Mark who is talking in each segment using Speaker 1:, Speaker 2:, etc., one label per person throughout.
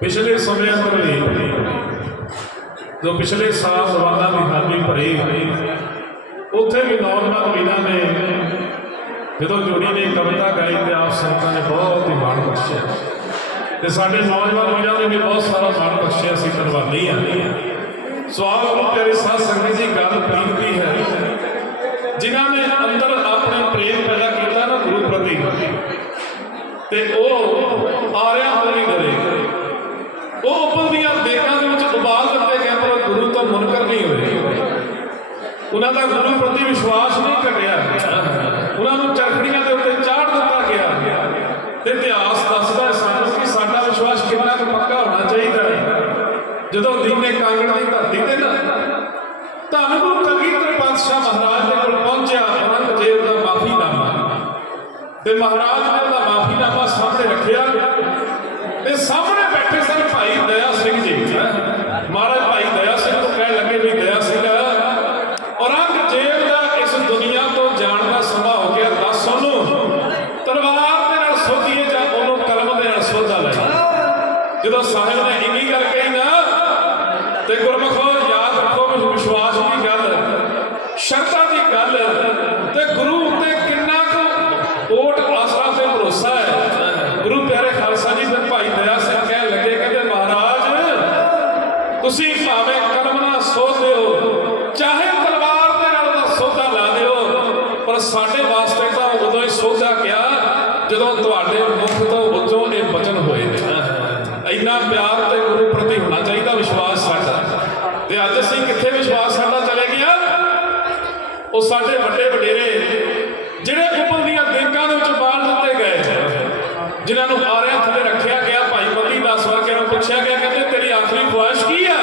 Speaker 1: ਪਿਛਲੇ ਸਮੇਂ ਅੰਦਰ ਵੀ ਜੋ ਪਿਛਲੇ ਸਾਲ ਰਵਾਨਾ ਦੀ ਹਾਜ਼ਰੀ ਭਰੀ, ਉੱਥੇ ਵੀ ਨੌਜਵਾਨ ਵੀਰਾਂ ਨੇ ਜਦੋਂ ਜੋੜੀ ਨੇ ਕਵਿਤਾ ਗਾਈ ਤੇ ਆਪ ਸੰਤਾਂ ਨੇ ਬਹੁਤ ਹੀ ਮਾਣ ਬਖਸ਼ਿਆ। ਤੇ ਸਾਡੇ ਨੌਜਵਾਨ ਵੀਰਾਂ ਨੇ ਵੀ ਬਹੁਤ ਸਾਰਾ ਮਾਣ ਬਖਸ਼ਿਆ ਸੀ ਧੰਨਵਾਦੀ ਆ। ਸਵਾਲ ਨੂੰ ਪਿਆਰੇ ਸਾਧ ਸੰਗਤ ਜੀ, ਗੱਲ ਪ੍ਰੀਤ ਦੀ ਹੈ। ਜਿਨ੍ਹਾਂ ਨੇ ਅੰਦਰ ਆਪਣੇ ਪ੍ਰੇਮ ਪੈਦਾ ਕੀਤਾ ਨਾ ਗੁਰੂ ਪ੍ਰਤੀ, ਤੇ ਉਹ ਉਹਨਾਂ ਦਾ ਗੁਰੂ ਪ੍ਰਤੀ ਵਿਸ਼ਵਾਸ ਨਹੀਂ ਘਟਿਆ। ਉਹਨਾਂ ਨੂੰ ਚਰਖੜੀਆਂ ਦੇ ਉੱਤੇ ਚਾੜ ਦਿੱਤਾ ਗਿਆ। ਤੇ ਇਤਿਹਾਸ ਦੱਸਦਾ ਸਾਨੂੰ ਕਿ ਸਾਡਾ ਵਿਸ਼ਵਾਸ ਕਿੰਨਾ ਕੁ ਪੱਕਾ ਹੋਣਾ ਚਾਹੀਦਾ ਹੈ। ਜਦੋਂ ਦੀਨੇ ਕਾਂਗੜ ਦੀ ਧਰਤੀ ਤੇ ਨਾ ਧੰਨ ਗੁਰੂ ਕਲਗੀਧਰ ਪਾਤਸ਼ਾਹ ਮਹਾਰਾਜ ਦੇ ਕੋਲ ਪਹੁੰਚਿਆ, ਔਰੰਗਜ਼ੇਬ ਦਾ ਮਾਫੀਨਾਮਾ ਤੇ ਮਹਾਰਾਜ ਨੇ ਉਹਦਾ ਮਾਫੀਨਾਮਾ ਸਾਹਮਣੇ ਰੱਖਿਆ। ਤੇ ਸਾਹਮਣੇ ਬੈਠੇ ਸਨ ਭਾਈ ਦਇਆ ਸਿੰਘ ਜੀ ਮਹਾਰਾਜ ਭਾਈ ਦਇਆ ਸਿੰਘ ਨੂੰ ਕਹਿਣ ਲੱਗੇ ਵੀ ਦਇਆ ਸਿੰਘ ਔਰੰਗਜ਼ੇਬ ਦਾ ਇਸ ਦੁਨੀਆ ਤੋਂ ਜਾਣ ਦਾ ਸਮਾਂ ਹੋ ਗਿਆ ਦੱਸ ਉਹਨੂੰ ਤਲਵਾਰ ਦੇ ਨਾਲ ਸੋਧੀਏ ਜਾਂ ਉਹਨੂੰ ਕਲਮ ਦੇ ਨਾਲ ਸੋਧਾ ਲੈ ਜਦੋਂ ਸਾਹਿਬ ਨੇ ਇੰਨੀ ਗੱਲ ਕਹੀ ਨਾ ਤੇ ਗੁਰਮਖੋ ਯਾਦ ਰੱਖੋ ਵੀ ਵਿਸ਼ਵਾਸ ਦੀ ਗੱਲ ਸ਼ਰਤਾਂ ਦੀ ਗੱਲ ਤੇ ਗੁਰੂ ਉੱਤੇ ਕਿੰਨਾ ਕੁ ਓਟ ਆਸਰਾ ਤੇ ਭਰੋਸਾ ਹੈ ਗੁਰੂ ਪਿਆਰੇ ਖਾਲਸਾ ਜੀ ਫਿਰ ਭਾਈ ਦਇਆ ਸਿੰਘ ਕਹਿਣ ਲੱਗੇ ਕਹਿੰਦੇ ਮਹਾਰਾਜ ਤੁਸੀਂ ਭਾਵੇਂ ਕਲਮ ਨਾਲ ਸੋਧ ਦਿਓ ਚਾਹੇ ਤਲਵਾਰ ਦੇ ਨਾਲ ਦਾ ਸੋਧਾ ਲਾ ਦਿਓ ਪਰ ਸਾਡੇ ਵਾਸਤੇ ਤਾਂ ਉਦੋਂ ਹੀ ਸੋਧਾ ਕਿਹਾ ਜਦੋਂ ਤੁਹਾਡੇ ਮੁਖ ਤੋਂ ਉਦੋਂ ਇਹ ਬਚਨ ਹੋਏ ਨੇ ਇੰਨਾ ਪਿਆਰ ਤੇ ਗੁਰੂ ਪ੍ਰਤੀ ਹੋਣਾ ਚਾਹੀਦਾ ਵਿਸ਼ਵਾਸ ਸਾਡਾ ਤੇ ਅੱਜ ਅਸੀਂ ਕਿੱਥੇ ਵਿਸ਼ਵਾਸ ਸਾਡਾ ਚਲੇ ਗਿਆ ਉਹ ਸਾਡੇ ਵੱਡੇ ਵਡੇਰੇ, ਜਿਹੜੇ ਉੱਪਰ ਦੀਆਂ ਦੇਕਾਂ ਦੇ ਵਿੱਚ ਬਾਲ ਦਿੱਤੇ ਗਏ, ਜਿਨ੍ਹਾਂ ਨੂੰ ਆਰਿਆਂ ਥੱਲੇ ਰੱਖਿਆ ਗਿਆ, ਭਾਈ ਮਤੀ ਦਾਸ ਵਰਗਿਆਂ ਨੂੰ ਪੁੱਛਿਆ ਗਿਆ, ਕਹਿੰਦੇ, ਤੇਰੀ ਆਖਰੀ ਖੁਆਇਸ਼ ਕੀ ਆ?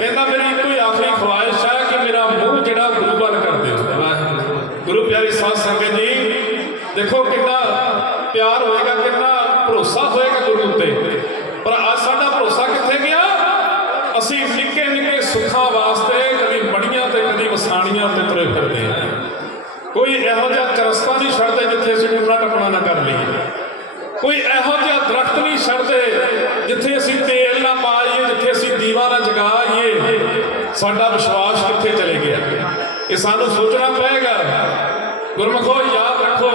Speaker 1: ਕਹਿੰਦਾ, ਮੇਰੀ ਇੱਕੋ ਹੀ ਆਖਰੀ ਖੁਆਇਸ਼ ਹੈ ਕਿ ਮੇਰਾ ਮੂੰਹ ਜਿਹੜਾ ਗੁਰੂ ਵੱਲ ਕਰ ਦਿਓ। ਗੁਰੂ ਪਿਆਰੀ ਸਾਧ ਸੰਗਤ ਜੀ, ਦੇਖੋ ਕਿੰਨਾ ਪਿਆਰ ਹੋਏਗਾ, ਕਿੰਨਾ ਭਰੋਸਾ ਹੋਏਗਾ ਗੁਰੂ ਉੱਤੇ। ਪਰ ਅੱਜ ਸਾਡਾ ਭਰੋਸਾ ਕਿੱਥੇ ਗਿਆ? ਅਸੀਂ ਨਿੱਕੇ ਨਿੱਕੇ ਸੁੱਖਾਂ ਵਾਸਤੇ ਕਦੀ ਮੜੀਆਂ ਤੇ ਕਦੀ ਵਸਾਣੀਆਂ ਤੇ ਤੁਰੇ ਫਿਰਦੇ ਹਾਂ ਕੋਈ ਇਹੋ ਜਿਹਾ ਚਰਸਤਾ ਨਹੀਂ ਛੱਡਦੇ ਜਿੱਥੇ ਅਸੀਂ ਟੁਕੜਾ ਟਪਣਾ ਨਾ ਕਰ ਲਈਏ ਕੋਈ ਇਹੋ ਜਿਹਾ ਦਰਖਤ ਨਹੀਂ ਛੱਡਦੇ, ਜਿੱਥੇ ਅਸੀਂ ਤੇਲ ਨਾ ਪਾਈਏ, ਜਿੱਥੇ ਅਸੀਂ ਦੀਵਾ ਨਾ ਜਗਾਈਏ, ਸਾਡਾ ਵਿਸ਼ਵਾਸ ਕਿੱਥੇ ਚਲੇ ਗਿਆ? ਇਹ ਸਾਨੂੰ ਸੋਚਣਾ ਪਏਗਾ। ਗੁਰਮਖੋ, ਯਾਦ ਰੱਖੋ,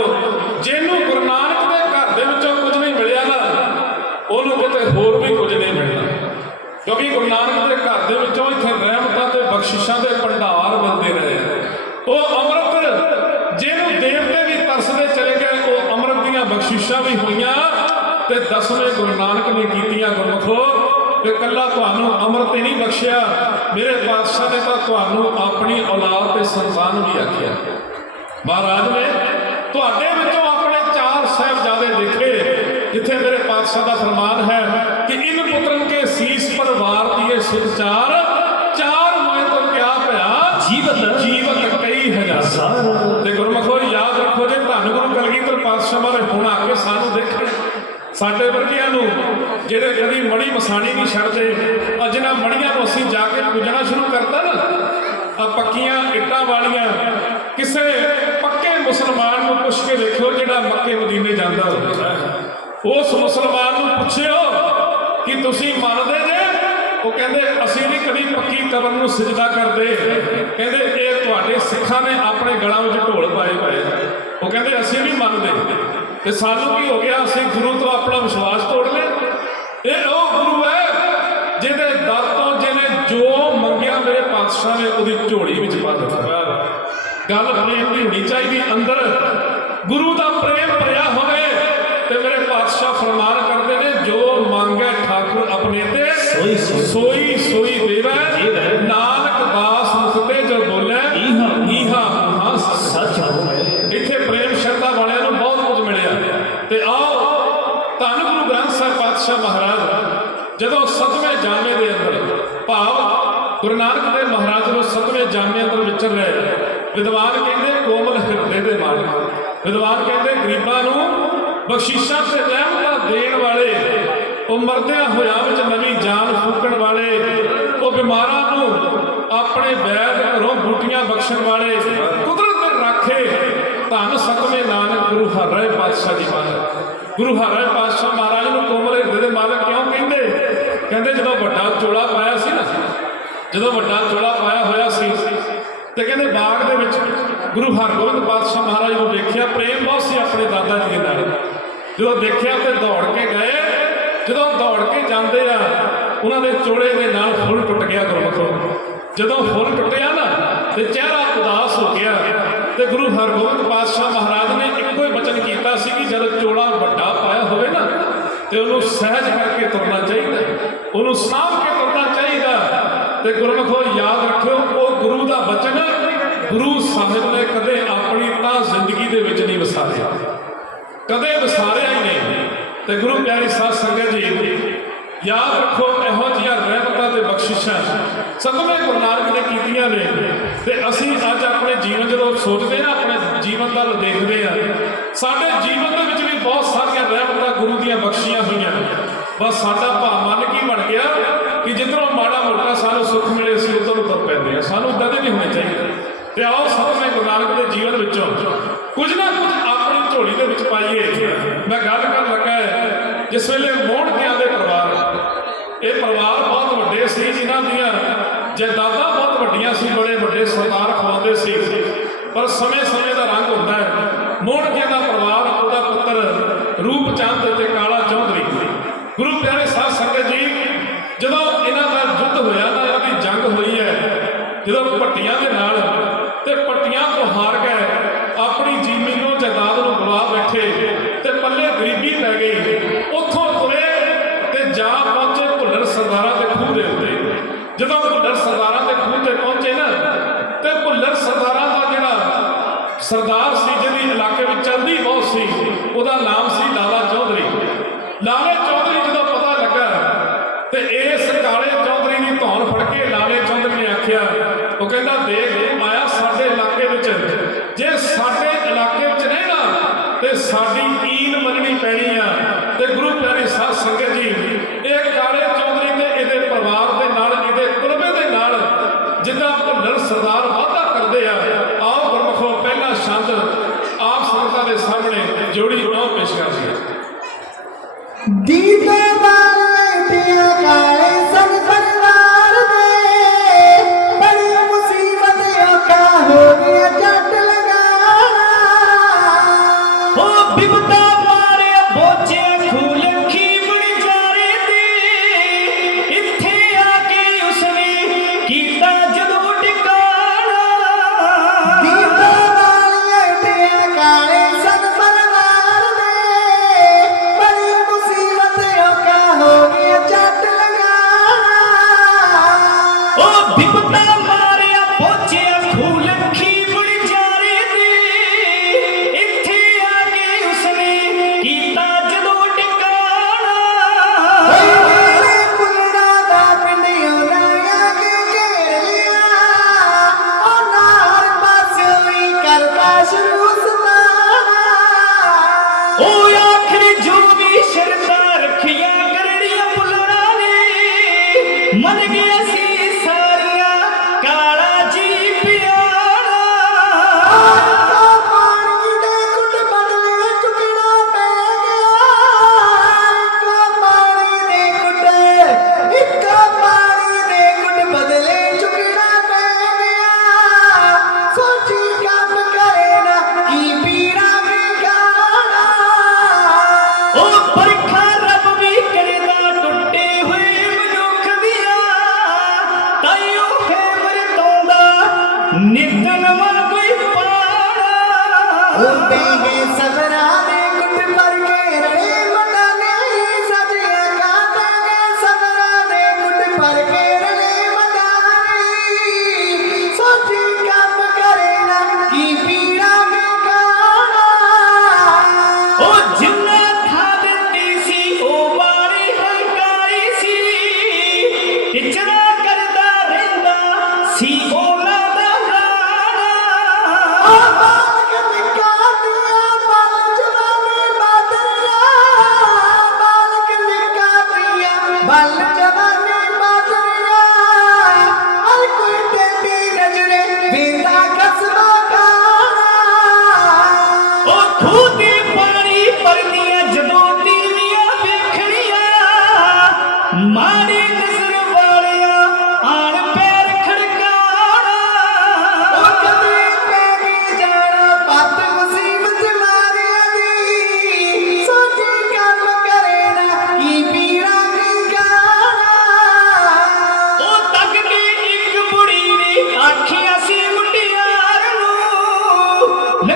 Speaker 1: ਜਿਹਨੂੰ ਗੁਰੂ ਨਾਨਕ ਦੇ ਘਰ ਦੇ ਵਿੱਚੋਂ ਕੁਝ ਨਹੀਂ ਮਿਲਿਆ ਨਾ, ਉਹਨੂੰ ਕਿਤੇ ਹੋਰ ਵੀ ਕੁਝ ਨਹੀਂ ਮਿਲਣਾ। ਕਿਉਂਕਿ ਗੁਰੂ ਨਾਨਕ ਦੇ ਘਰ ਦੇ ਵਿੱਚੋਂ ਇੱਥੇ ਰਹਿਮਤਾਂ ਤੇ ਬਖਸ਼ਿਸ਼ਾਂ ਦੇ ਭੰਡਾਰ ਮਿਲਦੇ ਰਹੇ ਉਹ ਅੰਮ੍ਰਿਤ, ਜਿਹਨੂੰ ਦੇਵਤੇ ਵੀ ਤਰਸਦੇ ਚਲੇ ਗਏ, ਉਹ ਅੰਮ੍ਰਿਤ ਦੀਆਂ ਬਖਸ਼ਿਸ਼ਾਂ ਵੀ ਹੋਈਆਂ ਤੇ ਦਸਵੇਂ ਗੁਰੂ ਨਾਨਕ ਨੇ ਕੀਤੀਆਂ ਗੁਰਮਖੋ ਤੇ ਕੱਲਾ ਤੁਹਾਨੂੰ ਅੰਮ੍ਰਿਤ ਹੀ ਨਹੀਂ ਬਖਸ਼ਿਆ। ਮੇਰੇ ਪਾਤਸ਼ਾਹ ਨੇ ਤਾਂ ਤੁਹਾਨੂੰ ਆਪਣੀ ਔਲਾਦ ਤੇ ਸੰਤਾਨ ਵੀ ਆਖਿਆ। ਮਹਾਰਾਜ ਨੇ ਤੁਹਾਡੇ ਵਿੱਚੋਂ ਆਪਣੇ ਚਾਰ ਸਾਹਿਬਜ਼ਾਦੇ ਦੇਖੇ ਜਿੱਥੇ ਮੇਰੇ ਪਾਤਸ਼ਾਹ ਦਾ ਫਰਮਾਨ ਹੈ ਕਿ ਇਨ ਪੁੱਤਰਨ ਕੇ ਸੀਸ ਪਰ ਵਾਰ ਦੀਏ ਸੁਖ ਚਾਰ ਹੋਏ ਤਾਂ ਕਿਆ ਭਇਆ
Speaker 2: ਜੀਵਤ
Speaker 1: ਜੀਵਤ ਕਈ ਹਜ਼ਾਰ। ਤੇ ਗੁਰਮਖੋ ਯਾਦ ਰੱਖੋ ਜੇ ਧੰਨ ਗੁਰੂ ਕਲਗੀਧਰ ਪਾਤਸ਼ਾਹ ਬਾਰੇ ਹੁਣ ਆ ਕੇ ਸਾਨੂੰ ਦੇਖਣ ਸਾਡੇ ਵਰਗਿਆਂ ਨੂੰ, ਜਿਹੜੇ ਕਦੀ ਮੜੀ ਮਸਾਣੀ ਨਹੀਂ ਛੱਡਦੇ ਆ ਜਿਨ੍ਹਾਂ ਨੂੰ ਅਸੀਂ ਜਾ ਕੇ ਪੁੱਜਣਾ ਸ਼ੁਰੂ ਕਰਤਾ ਨਾ ਆ ਪੱਕੀਆਂ ਇੱਟਾਂ ਵਾਲੀਆਂ, ਕਿਸੇ ਪੱਕੇ ਮੁਸਲਮਾਨ ਨੂੰ ਪੁੱਛ ਕੇ ਦੇਖਿਓ ਜਿਹੜਾ ਮੱਕੇ ਮਦੀਨੇ ਜਾਂਦਾ ਹੋਵੇ ਉਸ ਮੁਸਲਮਾਨ ਨੂੰ ਪੁੱਛਿਓ ਕਿ ਤੁਸੀਂ ਮੰਨਦੇ ਜੇ? ਉਹ ਕਹਿੰਦੇ, ਅਸੀਂ ਨਹੀਂ ਕਦੀ ਪੱਕੀ ਕਬਰ ਨੂੰ ਸਜਦਾ ਕਰਦੇ। ਕਹਿੰਦੇ, ਇਹ ਤੁਹਾਡੇ ਸਿੱਖਾਂ ਨੇ ਆਪਣੇ ਗਲਾਂ ਵਿੱਚ ਢੋਲ ਪਾਏ ਪਏ ਆ। ਉਹ ਕਹਿੰਦੇ, ਅਸੀਂ ਨਹੀਂ ਮੰਨਦੇ। ਤੇ ਸਾਨੂੰ ਕੀ ਹੋ ਗਿਆ ਅਸੀਂ ਗੁਰੂ ਤੋਂ ਆਪਣਾ ਵਿਸ਼ਵਾਸ ਤੋੜ ਲਿਆ ਇਹ ਉਹ ਗੁਰੂ ਹੈ ਜਿਹਦੇ ਦਰ ਤੋਂ ਜਿਹਨੇ ਜੋ ਮੰਗਿਆ ਮੇਰੇ ਪਾਤਸ਼ਾਹ ਨੇ ਉਹਦੀ ਝੋਲੀ ਵਿੱਚ ਪਾ ਦਿੱਤਾ ਗੱਲ ਪ੍ਰੇਮ ਦੀ ਹੋਣੀ ਚਾਹੀਦੀ ਅੰਦਰ ਗੁਰੂ ਦਾ ਪ੍ਰੇਮ ਭਰਿਆ ਹੋਵੇ ਤੇ ਮੇਰੇ ਪਾਤਸ਼ਾਹ ਫਰਮਾਨ ਕਰਦੇ ਨੇ ਜੋ ਮੰਗੇ ਠਾਕੁਰ ਆਪਣੇ ਤੇ
Speaker 2: ਸੋਈ ਸੋਈ।
Speaker 1: ਸੋਈ ਦੇਵੈ
Speaker 2: ਦੇਵੈ।
Speaker 1: ਨਾਨਕ ਦਾਸ ਮੁਖ ਤੇ ਜੋ ਬੋਲੇ
Speaker 2: ਈਹਾ।
Speaker 1: ਈਹਾ ਹਾਂ
Speaker 2: ਸੱਚ ਹੋਵੇ
Speaker 1: ਇੱਥੇ ਪ੍ਰੇਮ ਸ਼ਰਧਾ ਵਾਲਿਆਂ ਨੂੰ ਬਹੁਤ ਕੁਝ ਮਿਲਿਆ ਤੇ ਆਓ ਧੰਨ ਗੁਰੂ ਗ੍ਰੰਥ ਸਾਹਿਬ ਪਾਤਸ਼ਾਹ ਮਹਾਰਾਜ, ਜਦੋਂ ਸਤਵੇਂ ਜਾਮੇ ਦੇ ਅੰਦਰ ਭਾਵ ਗੁਰੂ ਨਾਨਕ ਦੇਵ ਮਹਾਰਾਜ ਨੂੰ ਸਤਵੇਂ ਜਾਮੇ ਅੰਦਰ ਵਿਚਰ ਰਹੇ, ਵਿਦਵਾਨ ਕਹਿੰਦੇ ਕੋਮਲ ਹਿਰਦੇ ਦੇ ਮਾਲਕ। ਵਿਦਵਾਨ ਕਹਿੰਦੇ ਗਰੀਬਾਂ ਨੂੰ ਬਖਸ਼ਿਸ਼ਾਂ ਤੇ ਰਹਿਮਤਾਂ ਦੇਣ ਵਾਲੇ, ਉਹ ਮਰਦਿਆਂ ਹੋਇਆਂ ਵਿੱਚ ਨਵੀਂ ਜਾਨ ਫੂਕਣ ਵਾਲੇ, ਉਹ ਬਿਮਾਰਾਂ ਨੂੰ ਆਪਣੇ ਵੈਦ ਘਰੋਂ ਬੂਟੀਆਂ ਬਖਸ਼ਣ ਵਾਲੇ, ਕੁਦਰਤ ਦੇ ਰਾਖੇ ਧੰਨ ਸਤਵੇਂ ਨਾਨਕ ਗੁਰੂ ਹਰਿ ਪਾਤਸ਼ਾਹ ਜੀ ਮਹਾਰਾਜ। ਗੁਰੂ ਹਰਿ ਪਾਤਸ਼ਾਹ ਮਹਾਰਾਜ ਨੂੰ ਕੋਮਲ ਹਿਰਦੇ ਦੇ ਮਾਲਕ ਕਿਉਂ ਕਹਿੰਦੇ ਜਦੋਂ ਵੱਡਾ ਚੋਲਾ ਪਾਇਆ ਸੀ ਨਾ, ਜਦੋਂ ਵੱਡਾ ਚੋਲਾ ਪਾਇਆ ਹੋਇਆ ਸੀ, ਤੇ ਕਹਿੰਦੇ ਬਾਗ ਦੇ ਵਿੱਚ ਗੁਰੂ ਹਰਗੋਬਿੰਦ ਪਾਤਸ਼ਾਹ ਮਹਾਰਾਜ ਨੂੰ ਵੇਖਿਆ, ਪ੍ਰੇਮ ਬਹੁਤ ਸੀ ਆਪਣੇ ਦਾਦਾ ਜੀ ਦੇ ਨਾਲ। ਜਦੋਂ ਦੇਖਿਆ ਤੇ ਦੌੜ ਕੇ ਗਏ, ਜਦੋਂ ਦੌੜ ਕੇ ਜਾਂਦੇ ਆ, ਉਹਨਾਂ ਦੇ ਚੋਲੇ ਦੇ ਨਾਲ ਫੁੱਲ ਟੁੱਟ ਗਿਆ ਗੁਰਮੁਖੋ। ਜਦੋਂ ਫੁੱਲ ਟੁੱਟਿਆ ਨਾ, ਤੇ ਚਿਹਰਾ ਉਦਾਸ ਹੋ ਗਿਆ, ਤੇ ਗੁਰੂ ਹਰਗੋਬਿੰਦ ਪਾਤਸ਼ਾਹ ਮਹਾਰਾਜ ਨੇ ਇੱਕੋ ਹੀ ਬਚਨ ਕੀਤਾ ਸੀ ਕਿ ਜਦ ਚੋਲਾ ਵੱਡਾ ਪਾਇਆ ਹੋਵੇ ਨਾ ਤੇ ਉਹਨੂੰ ਸਹਿਜ ਕਰਕੇ ਤੁਰਨਾ ਚਾਹੀਦਾ। ਉਹਨੂੰ ਸਾਂਭ ਕੇ ਤੁਰਨਾ ਚਾਹੀਦਾ। ਤੇ ਗੁਰਮੁਖੋ, ਯਾਦ ਰੱਖਿਓ, ਉਹ ਗੁਰੂ ਦਾ ਬਚਨ ਗੁਰੂ ਸਾਹਿਬ ਨੇ ਕਦੇ ਆਪਣੀ ਤਾਂ ਜ਼ਿੰਦਗੀ ਦੇ ਵਿੱਚ ਨਹੀਂ ਵਸਾਰਿਆ। ਕਦੇ ਵਸਾਰਿਆ ਹੀ ਨਹੀਂ। ਤੇ ਗੁਰੂ ਪਿਆਰੀ ਸਾਧ ਸੰਗਤ ਜੀ, ਯਾਦ ਰੱਖੋ, ਇਹੋ ਜਿਹੀਆਂ ਰਹਿਮਤਾਂ ਤੇ ਬਖਸ਼ਿਸ਼ਾਂ ਸਤਿਗੁਰੂ ਗੁਰੂ ਨਾਨਕ ਨੇ ਕੀਤੀਆਂ ਨੇ। ਤੇ ਅਸੀਂ ਅੱਜ ਆਪਣੇ ਜੀਵਨ ਜਦੋਂ ਸੋਚਦੇ ਨਾ ਆਪਣੇ ਜੀਵਨ ਦਾ ਦੇਖਦੇ ਆ ਸਾਡੇ ਜੀਵਨ ਦੇ ਵਿੱਚ ਵੀ ਬਹੁਤ ਸਾਰੀਆਂ ਰਹਿਮਤਾਂ ਗੁਰੂ ਦੀਆਂ ਬਖਸ਼ੀਆਂ ਹੋਈਆਂ ਨੇ ਬਸ ਸਾਡਾ ਭਾਵ ਮਨ ਕੀ ਬਣ ਗਿਆ ਕਿ ਜਿੱਧਰੋਂ ਮਾੜਾ ਮੋਟਾ ਸਾਨੂੰ ਸੁੱਖ ਮਿਲੇ ਅਸੀਂ ਉਧਰ ਨੂੰ ਤੁਰ ਪੈਂਦੇ ਆ ਸਾਨੂੰ ਇਦਾਂ ਦੇ ਨਹੀਂ ਹੋਣੇ ਚਾਹੀਦੇ। ਤੇ ਆਓ ਸਤਿਗੁਰੂ ਗੁਰੂ ਨਾਨਕ ਦੇ ਜੀਵਨ ਵਿੱਚੋਂ ਕੁਝ ਨਾ ਕੁਝ ਆਪਣੀ ਝੋਲੀ ਦੇ ਵਿੱਚ ਪਾਈਏ। ਮੈਂ ਗੱਲ ਕਰਨ ਲੱਗਾ ਹੈ, ਜਿਸ ਵੇਲੇ ਮੋਹਣਕਿਆਂ ਦੇ ਪਰਿਵਾਰ ਇਹ ਪਰਿਵਾਰ ਬਹੁਤ ਵੱਡੇ ਸੀ ਜਿਨ੍ਹਾਂ ਦੀਆਂ ਜਾਇਦਾਦਾਂ ਬਹੁਤ ਵੱਡੀਆਂ ਸੀ ਬੜੇ ਵੱਡੇ ਸਰਦਾਰ ਖਵਾਉਂਦੇ ਸੀ। ਪਰ ਸਮੇਂ-ਸਮੇਂ ਦਾ ਰੰਗ ਹੁੰਦਾ ਹੈ। ਮੋਹਣਕਿਆਂ ਦਾ ਪਰਿਵਾਰ ਉਹਦਾ ਪੁੱਤਰ ਰੂਪ ਚੰਦ ਤੇ ਕਾਲਾ ਗੁਰੂ ਪਿਆਰੇ ਸਾਧ ਸੰਗਤ ਜੀ, ਜਦੋਂ ਇਹਨਾਂ ਦਾ ਯੁੱਧ ਹੋਇਆ ਤਾਂ ਇਹਨਾਂ ਦੀ ਜੰਗ ਹੋਈ ਹੈ। ਜਦੋਂ ਪੱਟੀਆਂ ਦੇ ਨਾਲ ਤੇ ਪੱਟੀਆਂ ਤੋਂ ਹਾਰ ਗਏ ਆਪਣੀ ਜੀਵਨੀ ਨੂੰ ਜਾਇਦਾਦ ਨੂੰ ਗਵਾ ਬੈਠੇ ਤੇ ਪੱਲੇ ਗਰੀਬੀ ਪੈ ਗਈ ਉੱਥੋਂ ਤੁਰੇ ਤੇ ਜਾ ਪਹੁੰਚੇ ਭੁੱਲਰ ਸਰਦਾਰਾਂ ਦੇ ਖੂਹ ਦੇ ਉੱਤੇ ਜਦੋਂ ਭੁੱਲਰ ਸਰਦਾਰਾਂ ਦੇ ਖੂਹ ਤੇ ਪਹੁੰਚੇ ਨਾ ਤੇ ਭੁੱਲਰ ਸਰਦਾਰਾਂ ਦਾ ਜਿਹੜਾ ਸਰਦਾਰ ਸੀ ਜਿਹਦੀ ਇਲਾਕੇ ਵਿੱਚ ਚਲਦੀ ਬਹੁਤ ਸੀ ਉਹਦਾ ਨਾਮ ਸੀ ਲਾਲਾ ਚੌਧਰੀ ਲਾਲੇ ਚੌਧਰੀ ਜਦੋਂ ਪਤਾ ਲੱਗਾ ਤੇ ਇਸ ਕਾਲੇ ਚੌਧਰੀ ਦੀ ਧੌਣ ਫੜ ਕੇ ਲਾਲੇ ਚੌਧਰੀ ਨੇ ਆਖਿਆ ਉਹ ਕਹਿੰਦਾ ਦੇਖ ਆਇਆ ਸਾਡੇ ਇਲਾਕੇ ਵਿੱਚ ਜੇ ਸਾਡੇ ਇਲਾਕੇ ਵਿੱਚ ਰਹਿਣਾ ਤੇ ਸਾਡੀ ਈਨ ਮੰਨਣੀ ਪੈਣੀ ਆ। ਤੇ ਗੁਰੂ ਪਿਆਰੀ ਸਾਧ ਸੰਗਤ ਜੀ, ਇਹ ਕਾਲੇ ਚੌਧਰੀ ਤੇ ਇਹਦੇ ਪਰਿਵਾਰ ਦੇ ਨਾਲ, ਇਹਦੇ ਕੁਲਬੇ ਦੇ ਨਾਲ, ਜਿੱਦਾਂ ਭੁੱਲਰ ਸਰਦਾਰ ਵਾਅਦਾ ਕਰਦੇ ਆ, ਆਓ ਗੁਰਮਖੋ ਪਹਿਲਾ ਛੰਦ ਆਪ ਸੰਗਤਾਂ ਦੇ ਸਾਹਮਣੇ ਜੋੜੀ ਨੌ ਪੇਸ਼ ਕਰਦੇ ਆ।
Speaker 3: ਦੀਦੇ ਨੇ
Speaker 2: ਮੰਨ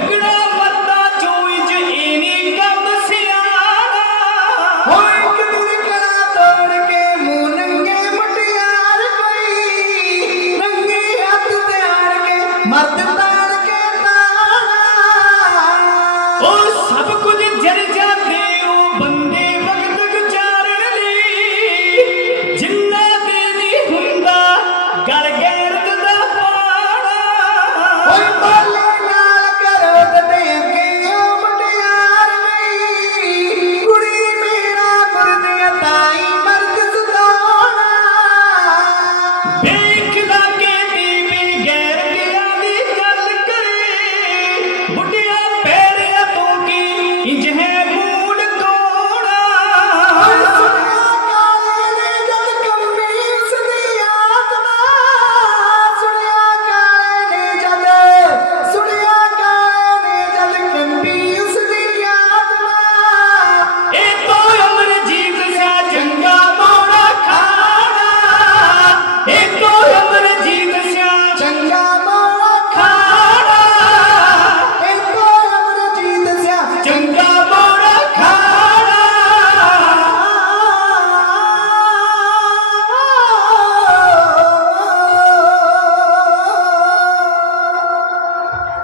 Speaker 2: Take it! What